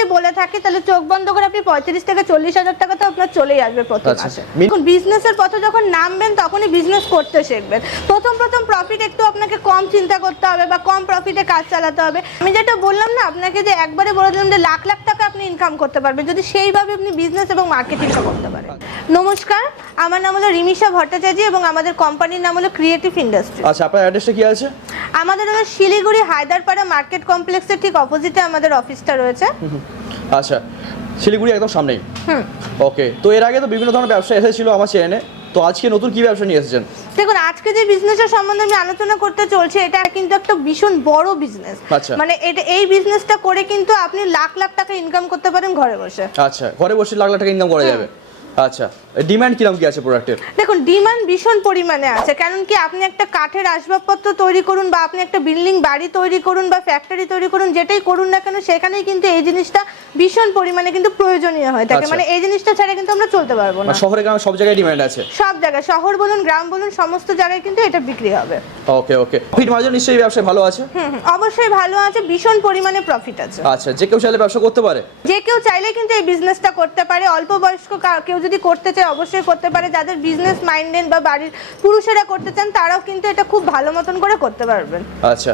যদি বলে থাকি তাহলে চোখ বন্ধ করে আপনি পঁয়ত্রিশ থেকে চল্লিশ হাজার টাকা তো আপনার চলেই আসবে প্রতি আচ্ছা। মাসে। এখন বিজনেসের পথে যখন নামবেন তখনই বিজনেস করতে শিখবেন। প্রথম প্রথম প্রফিট একটু আপনাকে কম চিন্তা করতে হবে বা কম প্রফিটে কাজ চালাতে হবে। আমি যেটা বললাম না আপনাকে যে একবারে বলে দিলাম যে লাখ লাখ টাকা আপনি ইনকাম করতে পারবেন যদি সেইভাবে আপনি বিজনেস এবং মার্কেটিংটা করতে পারেন। নমস্কার আমার নাম হলো রিমিশা ভট্টাচার্য এবং আমাদের কোম্পানির নাম হলো ক্রিয়েটিভ ইন্ডাস্ট্রি আচ্ছা আপনার অ্যাড্রেসটা কি আছে? আমাদের হলো শিলিগুড়ি হায়দারপাড়া মার্কেট কমপ্লেক্সের ঠিক অপোজিটে আমাদের অফিসটা রয়েছে। আচ্ছা শিলিগুড়ি একদম সামনেই। হুম। ওকে তো এর আগে তো বিভিন্ন ধরনের ব্যবসা এসেছিল আমার চ্যানেলে তো আজকে নতুন কি ব্যবসা নিয়ে এসেছেন? দেখুন আজকে যে বিজনেসের সম্বন্ধে আমি আলোচনা করতে চলছে এটা কিন্তু একটা ভীষণ বড় বিজনেস আচ্ছা। মানে এটা এই বিজনেসটা করে কিন্তু আপনি লাখ লাখ টাকা ইনকাম করতে পারেন ঘরে বসে। আচ্ছা ঘরে বসে লাখ লাখ টাকা ইনকাম করা যাবে। আচ্ছা ডিমান্ড কীরকম কি আছে প্রোডাক্টের দেখুন ডিমান্ড ভীষণ পরিমাণে আছে কারণ কি আপনি একটা কাঠের আসবাবপত্র তৈরি করুন বা আপনি একটা বিল্ডিং বাড়ি তৈরি করুন বা ফ্যাক্টরি তৈরি করুন যেটাই করুন না কেন সেখানেই কিন্তু এই জিনিসটা ভীষণ পরিমাণে কিন্তু প্রয়োজনীয় হয়ে। থাকে আচ্ছা। মানে এই জিনিসটা ছাড়া কিন্তু আমরা চলতে পারব না। মানে শহরে গ্রামে সব জায়গায় ডিমান্ড আছে? সব জায়গায় শহর বলুন গ্রাম বলুন সমস্ত জায়গায় কিন্তু এটা বিক্রি হবে। ওকে ওকে প্রফিট মার্জিন নিশ্চয়ই এই ব্যবসায় ভালো আছে? হুম অবশ্যই ভালো আছে ভীষণ পরিমাণে প্রফিট আছে। আচ্ছা যে কেউ চাইলে ব্যবসা করতে পারে? যে কেউ চাইলে কিন্তু এই বিজনেসটা করতে পারে অল্প বয়স্ক কেউ যদি করতে চায় অবশ্যই করতে পারে যাদের বিজনেস মাইন্ডেড বা বাড়ির পুরুষেরা করতে চান তারাও কিন্তু এটা খুব ভালো মতন করে করতে পারবেন। আচ্ছা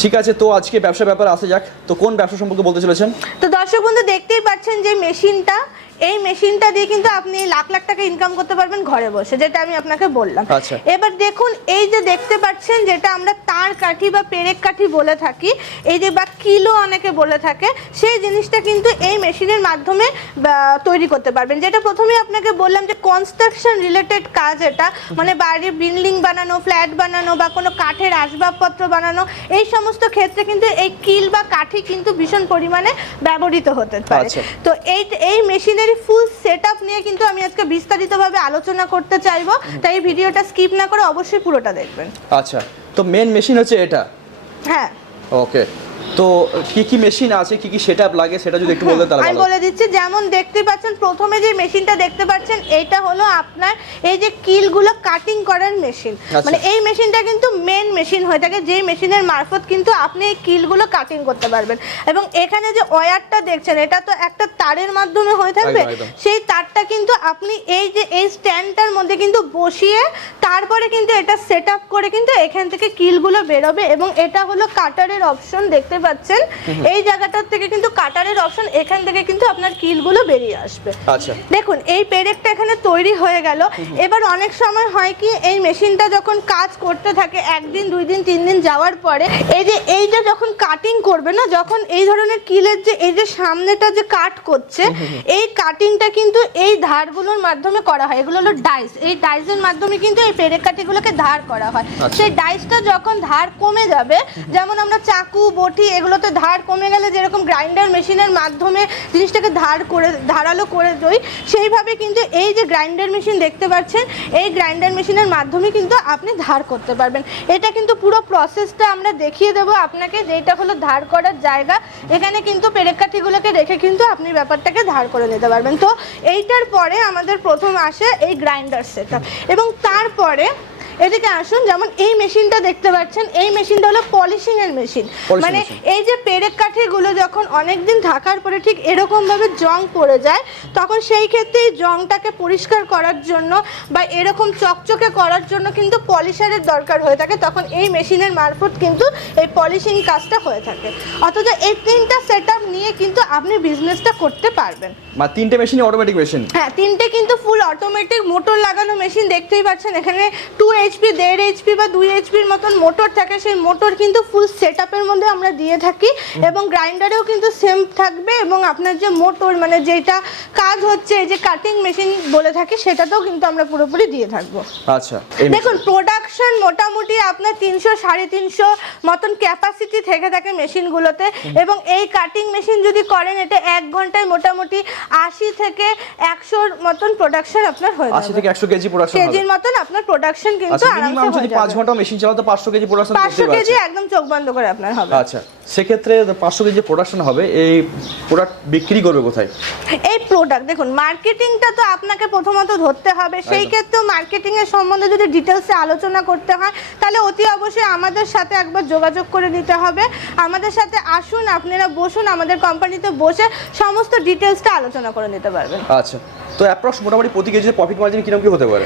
ঠিক আছে তো আজকে ব্যবসা ব্যাপারে আসা যাক। তো কোন ব্যবসা সম্পর্কে বলতে চলেছেন? তো দর্শক বন্ধু দেখতেই পাচ্ছেন যে মেশিনটা এই মেশিনটা দিয়ে কিন্তু আপনি লাখ লাখ টাকা ইনকাম করতে পারবেন ঘরে বসে যেটা আমি আপনাকে বললাম আচ্ছা। এবার দেখুন এই যে দেখতে পাচ্ছেন যেটা আমরা তার কাঠি বা পেরেক কাঠি বলে থাকি এই যে বা কিলো অনেকে বলে থাকে সেই জিনিসটা কিন্তু এই মেশিনের মাধ্যমে তৈরি করতে পারবেন যেটা প্রথমে আপনাকে বললাম যে কনস্ট্রাকশন রিলেটেড কাজ এটা মানে বাড়ির বিল্ডিং বানানো ফ্ল্যাট বানানো বা কোনো কাঠের আসবাবপত্র বানানো এই সমস্ত ক্ষেত্রে কিন্তু এই কিল বা কাঠি কিন্তু ভীষণ পরিমাণে ব্যবহৃত হতে পারে আচ্ছা। তো এই এই মেশিনারি ফুল সেট আপ নিয়ে কিন্তু আমি আজকে বিস্তারিতভাবে আলোচনা করতে চাইব। তাই ভিডিওটা স্কিপ না করে অবশ্যই পুরোটা দেখবেন। আচ্ছা তো মেন মেশিন হচ্ছে এটা? হ্যাঁ। ওকে তো কি কি মেশিন আছে কি কি সেটআপ লাগে সেটা যদি একটু বলতেন তাহলে আমি বলে দিচ্ছি যেমন দেখতে পাচ্ছেন প্রথমে যে মেশিনটা দেখতে পাচ্ছেন এটা হলো আপনার এই যে কিলগুলো কাটিং করার মেশিন আচ্ছা। মানে এই মেশিনটা কিন্তু মেন মেশিন হয়ে থাকে যেই মেশিনের মারফত কিন্তু আপনি এই কিলগুলো কাটিং করতে পারবেন এবং এখানে যে ওয়্যারটা দেখছেন এটা তো একটা তারের মাধ্যমে হয়ে থাকবে। সেই তারটা কিন্তু আপনি এই যে এই স্ট্যান্ডটার মধ্যে কিন্তু বসিয়ে তারপরে কিন্তু এটা সেট করে কিন্তু এখান থেকে কিলগুলো বেরোবে এবং এটা হলো কাটারের অপশন দেখতে পাচ্ছেন। এই জায়গাটার থেকে কিন্তু কাটারের অপশন এখান থেকে কিন্তু আপনার কিলগুলো বেরিয়ে আসবে। আচ্ছা। দেখুন এই পেরেকটা এখানে তৈরি হয়ে গেল। এবার অনেক সময় হয় কি এই মেশিনটা যখন কাজ করতে থাকে একদিন দুই দিন তিন দিন যাওয়ার পরে এই যে এই যে যখন কাটিং করবে না যখন এই ধরনের কিলের যে এই যে সামনেটা যে কাট করছে এই কাটিংটা কিন্তু এই ধারগুলোর মাধ্যমে করা হয়। এগুলো হলো ডাইস এই ডাইসের মাধ্যমে কিন্তু এই পেরেক কাঠিগুলোকে ধার করা হয়। আচ্ছা। সেই ডাইসটা যখন ধার কমে যাবে যেমন আমরা চাকু বটি এগুলোতে ধার কমে গেলে যেরকম গ্রাইন্ডার মেশিনের মাধ্যমে জিনিসটাকে ধার করে, ধারালো করে দই, সেইভাবে কিন্তু এই যে গ্রাইন্ডার মেশিন দেখতে পাচ্ছেন, এই গ্রাইন্ডার মেশিনের মাধ্যমে কিন্তু আপনি ধার করতে পারবেন। এটা কিন্তু পুরো প্রসেসটা আমরা দেখিয়ে দেবো আপনাকে যেটা হলো ধার করার জায়গা। এখানে কিন্তু পেরেকাঠিগুলোকে রেখে কিন্তু আপনি ব্যাপারটাকে ধার করে নিতে পারবেন। তো এইটার পরে আমাদের প্রথম আসে এই গ্রাইন্ডার সেটআপ এবং তারপরে এদিকে আসুন যেমন এই মেশিনটা দেখতে পাচ্ছেন এই মেশিনটা হলো পলিশিং এর মেশিন। মানে এই যে পেরেক কাঠিগুলো যখন অনেক দিন থাকার পরে ঠিক এরকম ভাবে জং পড়ে যায় তখন সেই ক্ষেত্রে এই জংটাকে পরিষ্কার করার জন্য বা এরকম চকচকে করার জন্য কিন্তু পলিশারের দরকার হয়ে থাকে। তখন এই মেশিনের মারফত কিন্তু এই পলিশিং কাজটা হয়ে থাকে। অথচ এই তিনটা সেট নিয়ে কিন্তু আপনি বিজনেসটা করতে পারবেন। মানে তিনটে মেশিন অটোমেটিক মেশিন হ্যাঁ তিনটে কিন্তু ফুল অটোমেটিক মোটর লাগানো মেশিন দেখতেই পাচ্ছেন। এখানে টু এইচপি দেড় এইচপি বা দুই এইচপির মতন মোটর থাকে সেই মোটর কিন্তু ফুল সেট মধ্যে আমরা দিয়ে থাকি এবং গ্রাইন্ডারেও কিন্তু সেম থাকবে এবং আপনার যে মোটর মানে যেটা কাজ হচ্ছে এই যে কাটিং মেশিন বলে থাকি সেটাতেও কিন্তু আমরা পুরোপুরি দিয়ে থাকব। আচ্ছা দেখুন প্রোডাকশন মোটামুটি আপনার তিনশো সাড়ে তিনশো মতন ক্যাপাসিটি থেকে থাকে মেশিনগুলোতে এবং এই কাটিং মেশিন যদি করেন এটা এক ঘন্টায় মোটামুটি আশি থেকে একশোর মতন প্রোডাকশন আপনার হয়ে যাবে। আশি থেকে একশো কেজি প্রোডাকশন কেজির মতন আপনার প্রোডাকশন কিন্তু আচ্ছা মিনিমাম যদি ঘণ্টা মেশিন চালাতে পাঁচশো কেজি প্রোডাকশন পাঁচশো করতে কেজি একদম চোখ বন্ধ করে আপনার হবে। আচ্ছা সেক্ষেত্রে পাঁচশো কেজি প্রোডাকশন হবে এই প্রোডাক্ট বিক্রি করবে কোথায়? এই প্রোডাক্ট দেখুন মার্কেটিংটা তো আপনাকে প্রথমত ধরতে হবে। সেই মার্কেটিং এর সম্বন্ধে যদি আলোচনা করতে হয় তাহলে অতি অবশ্যই আমাদের সাথে একবার যোগাযোগ করে নিতে হবে। আমাদের সাথে আসুন আপনারা বসুন আমাদের কোম্পানিতে বসে সমস্ত ডিটেলসটা আলোচনা করে নিতে পারবেন। আচ্ছা। তো অ্যাপ্রক্স মোটামুটি প্রতি কেজি প্রফিট মার্জিন কীরকম কি হতে পারে?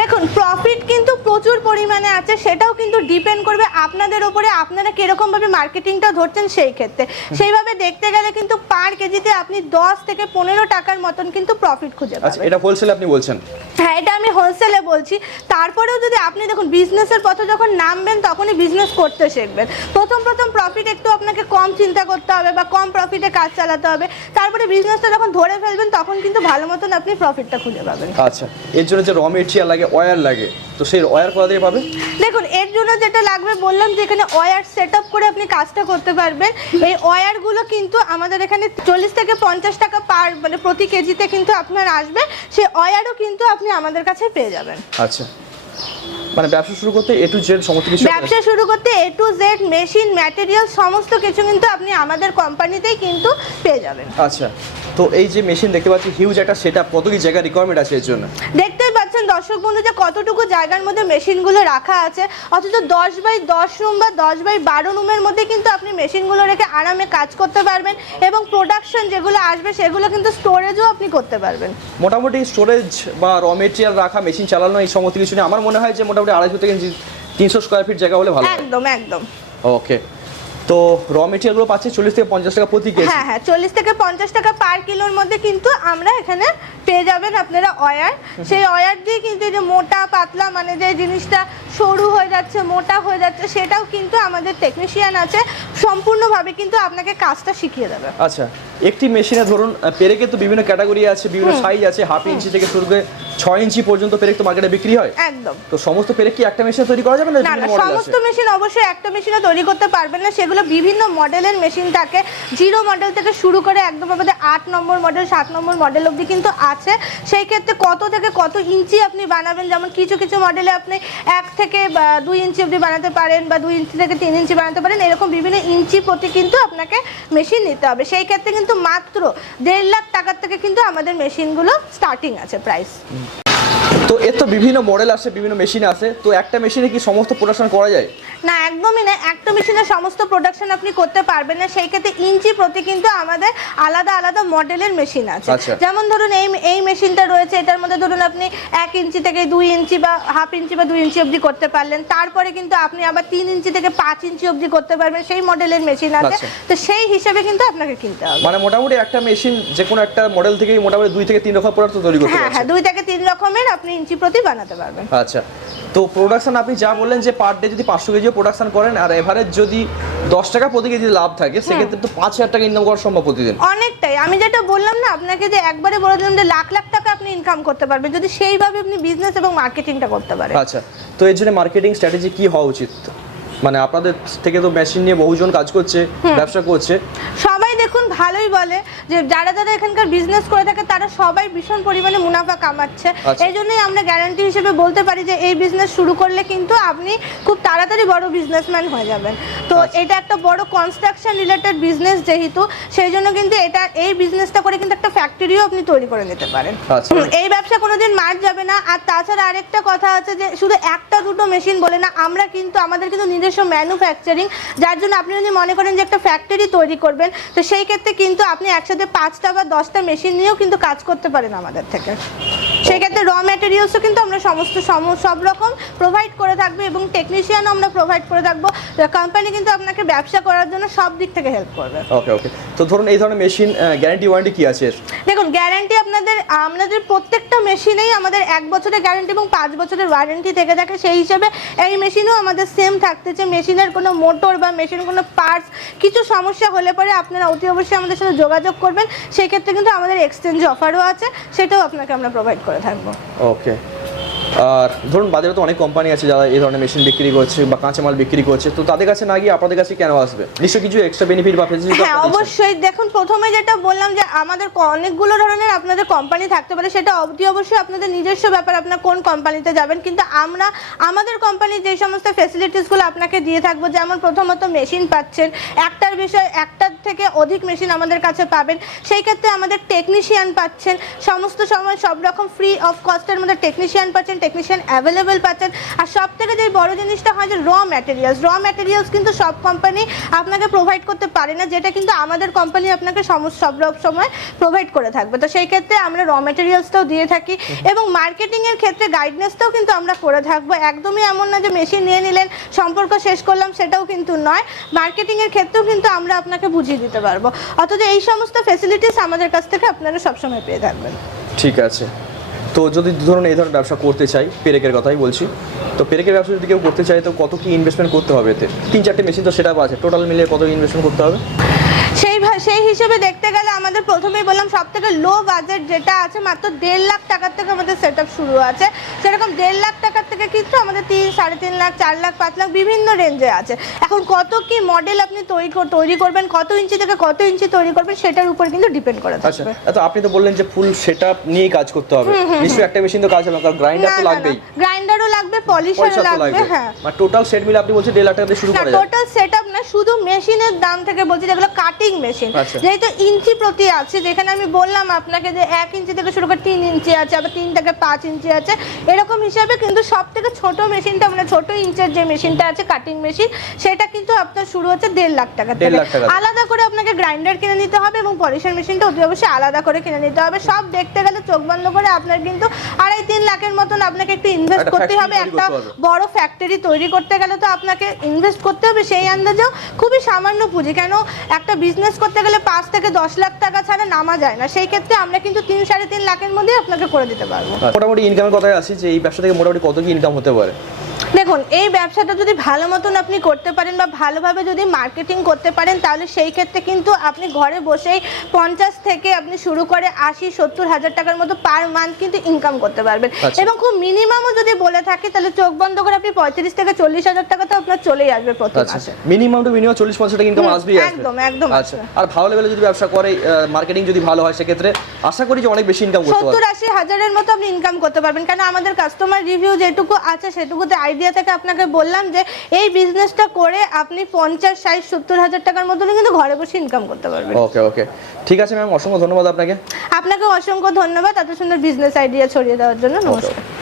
দেখুন প্রফিট কিন্তু প্রচুর পরিমাণে আছে সেটাও কিন্তু ডিপেন্ড করবে আপনাদের ওপরে আপনারা কীরকম ভাবে মার্কেটিংটা ধরছেন সেই ক্ষেত্রে। সেইভাবে দেখতে গেলে কিন্তু পার কেজিতে আপনি দশ থেকে পনেরো টাকার মতন কিন্তু প্রফিট খুঁজে পাবেন। আচ্ছা এটা হোলসেল আপনি বলছেন? হ্যাঁ এটা আমি হোলসেলে বলছি। তারপরেও যদি আপনি দেখুন বিজনেসের পথে যখন নামবেন তখনই বিজনেস করতে শিখবেন। প্রথম প্রথম প্রফিট একটু আপনাকে কম চিন্তা করতে হবে বা কম প্রফিটে কাজ চালাতে হবে। তারপরে বিজনেসটা যখন ধরে ফেলবেন তখন কিন্তু ভালো মতন আপনি প্রফিটটা খুঁজে পাবেন। আচ্ছা এর জন্য যে র মেটেরিয়াল লাগে অয়ার লাগে তো সেই অয়ার কোথা থেকে পাবে দেখুন এর জন্য যেটা লাগবে বললাম যে এখানে ওয়্যার সেট আপ করে আপনি কাজটা করতে পারবেন। এই ওয়্যারগুলো কিন্তু আমাদের এখানে চল্লিশ থেকে পঞ্চাশ টাকা পার মানে প্রতি কেজিতে কিন্তু আপনার আসবে। সেই ওয়্যারও কিন্তু আপনি আমাদের কাছে পেয়ে যাবেন। আচ্ছা। মানে ব্যবসা শুরু করতে এ টু জেড সমস্ত কিছু ব্যবসা শুরু করতে A to Z machine material সমস্ত কিছু কিন্তু আপনি আমাদের কোম্পানিতেই কিন্তু পেয়ে যাবেন। আচ্ছা। তো এই যে মেশিন দেখতে পাচ্ছি হিউজ একটা সেট কত কি জায়গা রিকোয়ারমেন্ট আছে এর জন্য? দেখতেই পাচ্ছেন দর্শক বন্ধু যে কতটুকু জায়গার মধ্যে মেশিনগুলো রাখা আছে অথচ দশ বাই দশ রুম বা দশ বাই বারো রুমের মধ্যে কিন্তু আপনি মেশিনগুলো রেখে আরামে কাজ করতে পারবেন এবং প্রোডাকশন যেগুলো আসবে সেগুলো কিন্তু স্টোরেজও আপনি করতে পারবেন। মোটামুটি স্টোরেজ বা র মেটেরিয়াল রাখা মেশিন চালানো এই সমস্ত কিছু নিয়ে আমার মনে হয় যে মোটামুটি আড়াইশো থেকে তিনশো স্কোয়ার ফিট জায়গা হলে ভালো একদম একদম। ওকে তো র মেটেরিয়ালগুলো পাচ্ছে চল্লিশ থেকে পঞ্চাশ টাকা প্রতি কেজি। হ্যাঁ হ্যাঁ চল্লিশ থেকে পঞ্চাশ টাকা পার কিলোর মধ্যে কিন্তু আমরা এখানে পেয়ে যাবেন আপনারা অয়ার। সেই অয়ার দিয়ে কিন্তু যে মোটা পাতলা মানে যে জিনিসটা সরু হয়ে যাচ্ছে মোটা হয়ে যাচ্ছে সেটাও কিন্তু আমাদের টেকনিশিয়ান আছে সম্পূর্ণভাবে কিন্তু আপনাকে কাজটা শিখিয়ে দেবে। আচ্ছা একটি মেশিনে ধরুন পেরেকে তো বিভিন্ন ক্যাটাগরি আছে বিভিন্ন সাইজ আছে হাফ ইঞ্চি থেকে শুরু করে ছয় ইঞ্চি পর্যন্ত পেরেক তো মার্কেটে বিক্রি হয়। একদম। তো সমস্ত পেরেক কি একটা মেশিনে তৈরি করা যাবে না সমস্ত মেশিন অবশ্যই একটা মেশিনে তৈরি করতে পারবেন না সেগুলো বিভিন্ন মডেলের মেশিন থাকে। জিরো মডেল থেকে শুরু করে একদম আমাদের আট নম্বর মডেল সাত নম্বর মডেল অবধি কিন্তু আছে। সেই ক্ষেত্রে কত থেকে কত ইঞ্চি আপনি বানাবেন? যেমন কিছু কিছু মডেলে আপনি এক থেকে দুই ইঞ্চি অবধি বানাতে পারেন, বা দুই ইঞ্চি থেকে তিন ইঞ্চি বানাতে পারেন, এরকম বিভিন্ন ইঞ্চি প্রতি কিন্তু আপনাকে মেশিন নিতে হবে। সেই ক্ষেত্রে কিন্তু মাত্র দেড় লাখ টাকার থেকে কিন্তু আমাদের মেশিনগুলো স্টার্টিং আছে প্রাইস তো এর তো বিভিন্ন মডেল আসে বিভিন্ন মেশিন আছে তো একটা মেশিনে কি সমস্ত প্রোডাকশন করা যায়? না একদমই না। একটা মেশিনে সমস্ত প্রোডাকশন আপনি করতে পারবেন না। সেই ক্ষেত্রে ইঞ্চি প্রতি কিন্তু আমাদের আলাদা আলাদা মডেলের মেশিন আছে। আচ্ছা। যেমন ধরুন এই এই মেশিনটা রয়েছে এটার মধ্যে ধরুন আপনি এক ইঞ্চি থেকে দুই ইঞ্চি বা হাফ ইঞ্চি বা দুই ইঞ্চি অবধি করতে পারলেন। তারপরে কিন্তু আপনি আবার তিন ইঞ্চি থেকে পাঁচ ইঞ্চি অবধি করতে পারবেন। সেই মডেলের মেশিন আছে। আচ্ছা। তো সেই হিসেবে কিন্তু আপনাকে কিনতে হবে। মানে মোটামুটি একটা মেশিন যে কোনো একটা মডেল থেকেই মোটামুটি দুই থেকে তিন রকম প্রোডাক্ট তৈরি করতে হ্যাঁ হ্যাঁ দুই থেকে তিন রকমের আপনি ইঞ্চি প্রতি বানাতে পারবেন। আচ্ছা তো প্রোডাকশন আপনি যা বললেন যে পার ডে যদি পাঁচশো কেজিও প্রোডাকশন করেন আর এভারেজ যদি দশ টাকা প্রতি কেজি লাভ থাকে সেক্ষেত্রে তো পাঁচ হাজার টাকা ইনকাম করা সম্ভব প্রতিদিন। অনেকটাই। আমি যেটা বললাম না আপনাকে যে একবারে বলে দিলাম যে লাখ লাখ টাকা আপনি ইনকাম করতে পারবেন যদি সেইভাবে আপনি বিজনেস এবং মার্কেটিংটা করতে পারেন। আচ্ছা তো এর জন্য মার্কেটিং স্ট্র্যাটেজি কি হওয়া উচিত? মানে আপনাদের থেকে তো মেশিন নিয়ে বহুজন কাজ করছে ব্যবসা করছে। সবাই দেখুন ভালোই বলে যে যারা যারা এখানকার বিজনেস করে থাকে তারা সবাই ভীষণ পরিমাণে মুনাফা কামাচ্ছে। আচ্ছা। এই জন্যই আমরা গ্যারান্টি হিসেবে বলতে পারি যে এই বিজনেস শুরু করলে কিন্তু আপনি খুব তাড়াতাড়ি বড় বিজনেসম্যান হয়ে যাবেন। তো আচ্ছা। এটা একটা বড় কনস্ট্রাকশন রিলেটেড বিজনেস যেহেতু সেই জন্য কিন্তু এটা এই বিজনেসটা করে কিন্তু একটা ফ্যাক্টরিও আপনি তৈরি করে নিতে পারেন। আচ্ছা। এই ব্যবসা কোনোদিন মার যাবে না। আর তাছাড়া আরেকটা কথা আছে যে শুধু একটা দুটো মেশিন বলে না আমরা কিন্তু আমাদের কিন্তু নিজস্ব ম্যানুফ্যাকচারিং যার জন্য আপনি যদি মনে করেন যে একটা ফ্যাক্টরি তৈরি করবেন তো সেই ক্ষেত্রে কিন্তু আপনি একসাথে পাঁচটা বা দশটা মেশিন নিয়েও কিন্তু কাজ করতে পারেন আমাদের থেকে। সেই ক্ষেত্রে র ম্যাটেরিয়ালসও কিন্তু আমরা সমস্ত সম- সব রকম প্রোভাইড করে থাকব এবং টেকনিশিয়ানও আমরা প্রোভাইড করে থাকব। কোম্পানি কিন্তু আপনাকে ব্যবসা করার জন্য সব দিক থেকে হেল্প করবে। ওকে ওকে তো ধরুন এই ধরনের মেশিন গ্যারান্টি ওয়ারেন্টি কি আছে? দেখুন গ্যারান্টি আপনাদের আমাদের প্রত্যেকটা মেশিনেই আমাদের এক বছরের গ্যারান্টি এবং পাঁচ বছরের ওয়ারেন্টি থেকে থাকে। সেই হিসেবে এই মেশিনও আমাদের সেম থাকতেছে মেশিনের কোনো মোটর বা মেশিন কোনো পার্টস কিছু সমস্যা হলে পরে আপনারা অতি অবশ্যই আমাদের সাথে যোগাযোগ করবেন। সেই ক্ষেত্রে কিন্তু আমাদের এক্সচেঞ্জ অফারও আছে। সেটাও আপনাকে আমরা প্রোভাইড করে থাকব। ওকে আর ধরুন বাজারে তো অনেক কোম্পানি আছে যারা এই ধরনের মেশিন বিক্রি করছে বা কাঁচামাল বিক্রি করছে। তো তাদের কাছে না গিয়ে আপনাদের কাছে কেন আসবে? নিশ্চয়ই কিছু এক্সট্রা বেনিফিট বা ফেসিলিটি হ্যাঁ অবশ্যই। দেখুন প্রথমে যেটা বললাম যে আমাদের অনেকগুলো ধরনের আপনাদের কোম্পানি থাকতে পারে। সেটা অবধি অবশ্যই আপনাদের নিজস্ব ব্যাপার আপনার কোন কোম্পানিতে যাবেন। কিন্তু আমরা আমাদের কোম্পানির যে সমস্ত ফেসিলিটিসগুলো আপনাকে দিয়ে থাকব যেমন প্রথমত মেশিন পাচ্ছেন। একটার বিষয় একটার থেকে অধিক মেশিন আমাদের কাছে পাবেন। সেই ক্ষেত্রে আমাদের টেকনিশিয়ান পাচ্ছেন। সমস্ত সময় সব রকম ফ্রি অফ কস্টের মধ্যে টেকনিশিয়ান পাচ্ছেন। টেকনিশিয়ান অ্যাভেলেবেল পাচ্ছেন। আর সব থেকে যে বড় জিনিসটা হয় যে র ম্যাটেরিয়ালস র ম্যাটেরিয়ালস কিন্তু সব কোম্পানি আপনাকে প্রোভাইড করতে পারে না, যেটা কিন্তু আমাদের কোম্পানি আপনাকে সব সময় প্রোভাইড করে থাকবে। তো সেই ক্ষেত্রে আমরা র ম্যাটেরিয়ালসটাও দিয়ে থাকি এবং মার্কেটিং এর ক্ষেত্রে গাইডনেসটাও কিন্তু আমরা করে থাকব। একদমই এমন না যে মেশিন নিয়ে নিলেন, সম্পর্ক শেষ করলাম, সেটাও কিন্তু নয়। মার্কেটিং এর ক্ষেত্রেও কিন্তু আমরা আপনাকে বুঝিয়ে দিতে পারব। অথচ এই সমস্ত ফেসিলিটিস আমাদের কাছ থেকে আপনারা সবসময় পেয়ে থাকবেন। ঠিক আছে। তো যদি ধরুন এই ধরনের ব্যবসা করতে চাই, পেরেকের কথাই বলছি, তো পেরেকের ব্যবসা যদি কেউ করতে চায়, তো কত কি ইনভেস্টমেন্ট করতে হবে এতে? তিন চারটে মেশিন তো সেটা আছে টোটাল মিলিয়ে কত ইনভেস্টমেন্ট করতে হবে? সেই হিসেবে দেখতে গেলে আমাদের প্রথমেই বললাম সব থেকে লো বাজেট যেটা আছে মাত্র দেড় লাখ টাকার থেকে আমাদের সেট শুরু আছে। সেরকম দেড় লাখ টাকার থেকে কিন্তু আমাদের তিন সাড়ে তিন লাখ চার লাখ পাঁচ লাখ বিভিন্ন রেঞ্জে আছে। এখন কত কি মডেল আপনি তৈরি তৈরি করবেন কত ইঞ্চি থেকে কত ইঞ্চি তৈরি করবেন সেটার উপর কিন্তু ডিপেন্ড করে আচ্ছা তো আপনি তো বললেন যে ফুল সেট আপ নিয়েই কাজ করতে হবে। নিশ্চয়ই একটা মেশিন তো কাজ হবে কারণ গ্রাইন্ডার তো লাগবেই। গ্রাইন্ডারও লাগবে পলিশারও লাগবে হ্যাঁ। মানে টোটাল সেট মিলে আপনি বলছেন দেড় লাখ টাকা দিয়ে শুরু করা যায়। টোটাল সেটআপ না শুধু মেশিনের দাম থেকে বলছি যেগুলো কাটিং মেশিন আচ্ছা। যেহেতু ইঞ্চি প্রতি আছে যেখানে আমি বললাম আপনাকে যে এক ইঞ্চি থেকে শুরু করে তিন ইঞ্চি আছে আবার তিন থেকে পাঁচ ইঞ্চি আছে এরকম হিসাবে কিন্তু সব থেকে ছোট মেশিনটা মানে ছোট ইঞ্চের যে মেশিনটা আছে কাটিং মেশিন সেটা কিন্তু আপনার শুরু হচ্ছে দেড় লাখ টাকা। আলাদা করে আপনাকে গ্রাইন্ডার কিনে নিতে হবে এবং পলিশার মেশিনটা অতি অবশ্যই আলাদা করে কিনে নিতে হবে। সব দেখতে গেলে চোখ বন্ধ করে আপনার কিন্তু আড়াই তিন লাখের মতন আপনাকে একটু ইনভেস্ট করতে হবে। একটা বড় ফ্যাক্টরি তৈরি করতে গেলে তো আপনাকে ইনভেস্ট করতে হবে। সেই আন্দাজেও খুবই সামান্য পুঁজি। কেন? একটা বিজনেস করতে গেলে পাঁচ থেকে দশ লাখ টাকা ছাড়া নামা যায় না। সেই ক্ষেত্রে আমরা কিন্তু তিন সাড়ে তিন লাখের মধ্যে আপনাকে করে দিতে পারব। মোটামুটি ইনকামের কথায় আসি যে এই ব্যবসা থেকে মোটামুটি কত কি ইনকাম হতে পারে? দেখুন এই ব্যবসাটা যদি ভালো মতন আপনি করতে পারেন বা ভালোভাবে যদি মার্কেটিং করতে পারেন তাহলে সেই ক্ষেত্রে কিন্তু আপনি ঘরে বসেই পঞ্চাশ থেকে আপনি শুরু করে আশি সত্তর হাজার টাকার মতো পার মান্থ কিন্তু ইনকাম করতে পারবেন। আচ্ছা। এবং খুব মিনিমামও যদি বলে থাকি তাহলে চোখ বন্ধ করে আপনি পঁয়ত্রিশ থেকে চল্লিশ হাজার টাকা তো আপনার চলেই আসবে প্রতি আচ্ছা। মাসে। মিনিমাম টু মিনিমাম চল্লিশ পঞ্চাশ টাকা ইনকাম আসবে। একদম, একদম আচ্ছা। আর ভালো লেভেলে যদি ব্যবসা করে মার্কেটিং যদি ভালো হয় সেক্ষেত্রে আশা করি যে অনেক বেশি ইনকাম করতে সত্তর আশি হাজারের মতো আপনি ইনকাম করতে পারবেন। কারণ আমাদের কাস্টমার রিভিউ যেটুকু আছে সেটুকুতে আইডিয়া থেকে আপনাকে বললাম যে এই বিজনেসটা করে আপনি পঞ্চাশ ষাট সত্তর হাজার টাকার মতন কিন্তু ঘরে বসে ইনকাম করতে পারবেন। ওকে ওকে ঠিক আছে ম্যাম অসংখ্য ধন্যবাদ আপনাকে। আপনাকে অসংখ্য ধন্যবাদ এত সুন্দর বিজনেস আইডিয়া ছড়িয়ে দেওয়ার জন্য। নমস্কার।